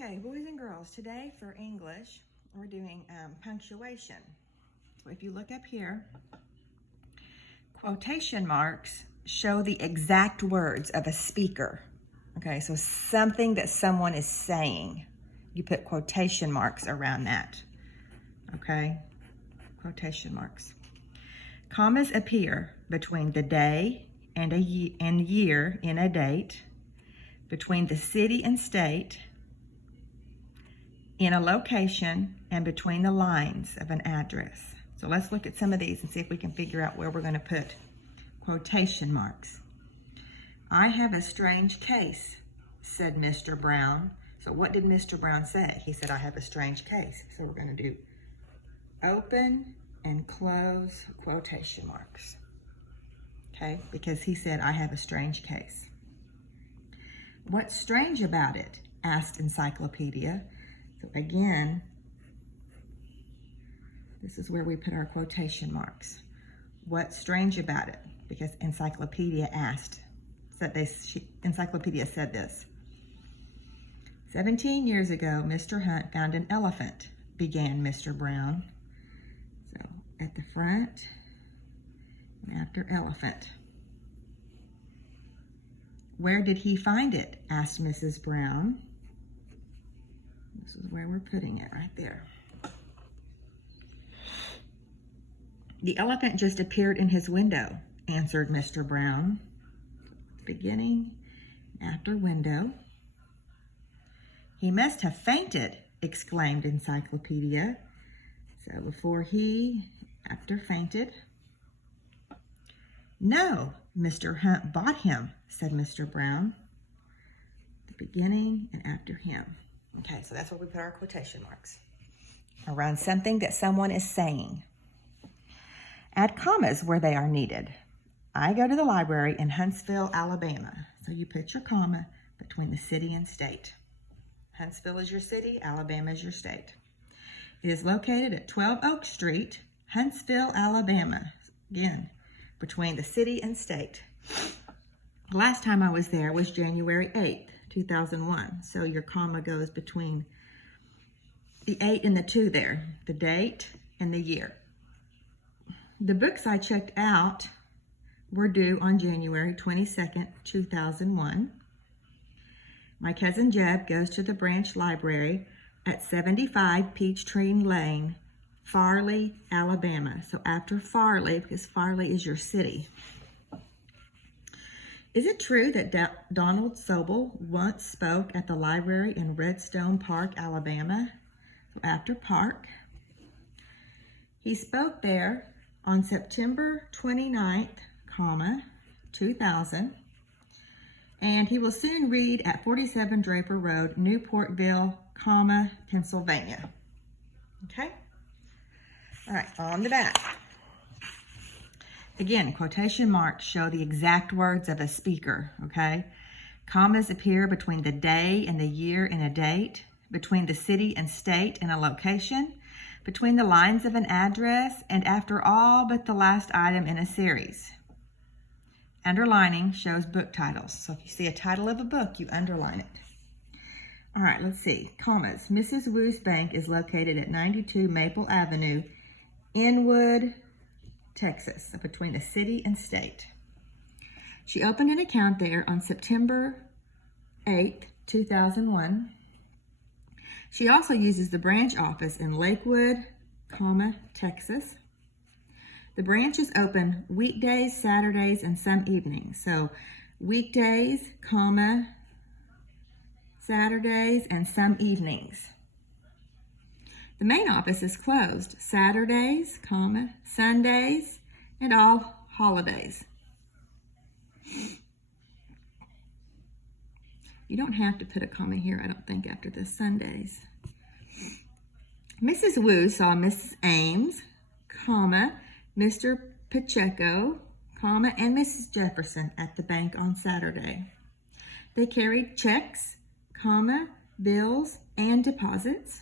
Okay, boys and girls, today for English, we're doing punctuation. So if you look up here, quotation marks show the exact words of a speaker. Okay, so something that someone is saying, you put quotation marks around that. Okay, quotation marks. Commas appear between the day and year in a date, between the city and state, in a location, and between the lines of an address. So let's look at some of these and see if we can figure out where we're going to put quotation marks. I have a strange case, said Mr. Brown. So what did Mr. Brown say? He said, I have a strange case. So we're going to do open and close quotation marks. Okay, because he said, I have a strange case. What's strange about it? Asked Encyclopedia. So again, this is where we put our quotation marks. What's strange about it? Because Encyclopedia asked. Encyclopedia said this. 17 years ago, Mr. Hunt found an elephant, began Mr. Brown. So at the front, and after elephant. Where did he find it? Asked Mrs. Brown. This is where we're putting it, right there. The elephant just appeared in his window, answered Mr. Brown. Beginning, after window. He must have fainted, exclaimed Encyclopedia. So before he, after fainted. No, Mr. Hunt bought him, said Mr. Brown. The beginning and after him. Okay, so that's where we put our quotation marks. Around something that someone is saying. Add commas where they are needed. I go to the library in Huntsville, Alabama. So you put your comma between the city and state. Huntsville is your city, Alabama is your state. It is located at 12 Oak Street, Huntsville, Alabama. Again, between the city and state. The last time I was there was January 8th, 2001. So your comma goes between the 8 and the 2 there, the date and the year. The books I checked out were due on January 22nd, 2001. My cousin Jeb goes to the branch library at 75 Peachtree Lane, Farley, Alabama. So after Farley, because Farley is your city. Is it true that Donald Sobel once spoke at the library in Redstone Park, Alabama? So after Park. He spoke there on September 29th, 2000. And he will soon read at 47 Draper Road, Newportville, Pennsylvania. Okay? All right, on the back. Again, quotation marks show the exact words of a speaker, okay? Commas appear between the day and the year in a date, between the city and state in a location, between the lines of an address, and after all but the last item in a series. Underlining shows book titles. So if you see a title of a book, you underline it. All right, let's see. Commas. Mrs. Wu's bank is located at 92 Maple Avenue, Inwood, Texas, so between the city and state. She opened an account there on September 8th, 2001. She also uses the branch office in Lakewood, Texas. The branch is open weekdays, Saturdays, and some evenings. So weekdays, Saturdays, and some evenings. The main office is closed Saturdays, Sundays, and all holidays. You don't have to put a comma here, I don't think, after the Sundays. Mrs. Wu saw Mrs. Ames, Mr. Pacheco, and Mrs. Jefferson at the bank on Saturday. They carried checks, bills, and deposits.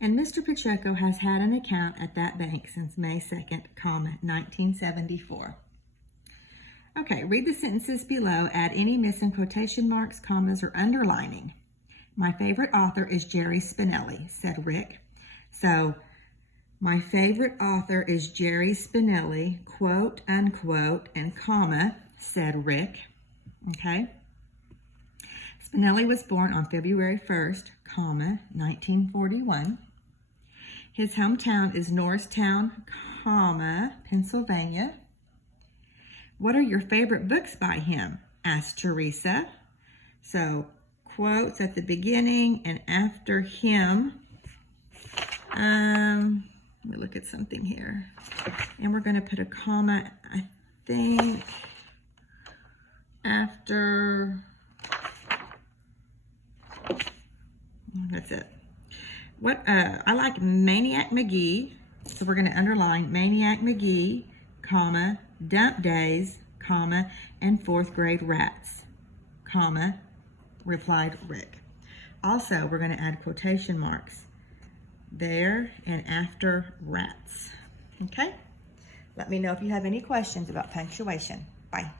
And Mr. Pacheco has had an account at that bank since May 2nd, 1974. Okay, read the sentences below. Add any missing quotation marks, commas, or underlining. My favorite author is Jerry Spinelli, said Rick. So, my favorite author is Jerry Spinelli, quote, unquote, and comma, said Rick. Okay? Spinelli was born on February 1st, comma, 1941. His hometown is Norristown, comma, Pennsylvania. What are your favorite books by him? Asked Teresa. So, quotes at the beginning and after him. Let me look at something here. And we're going to put a comma, I think, after, that's it. I like Maniac McGee, so we're going to underline Maniac McGee, comma, Dump Days, comma, and 4th grade rats, comma, replied Rick. Also, we're going to add quotation marks there and after rats. Okay? Let me know if you have any questions about punctuation. Bye.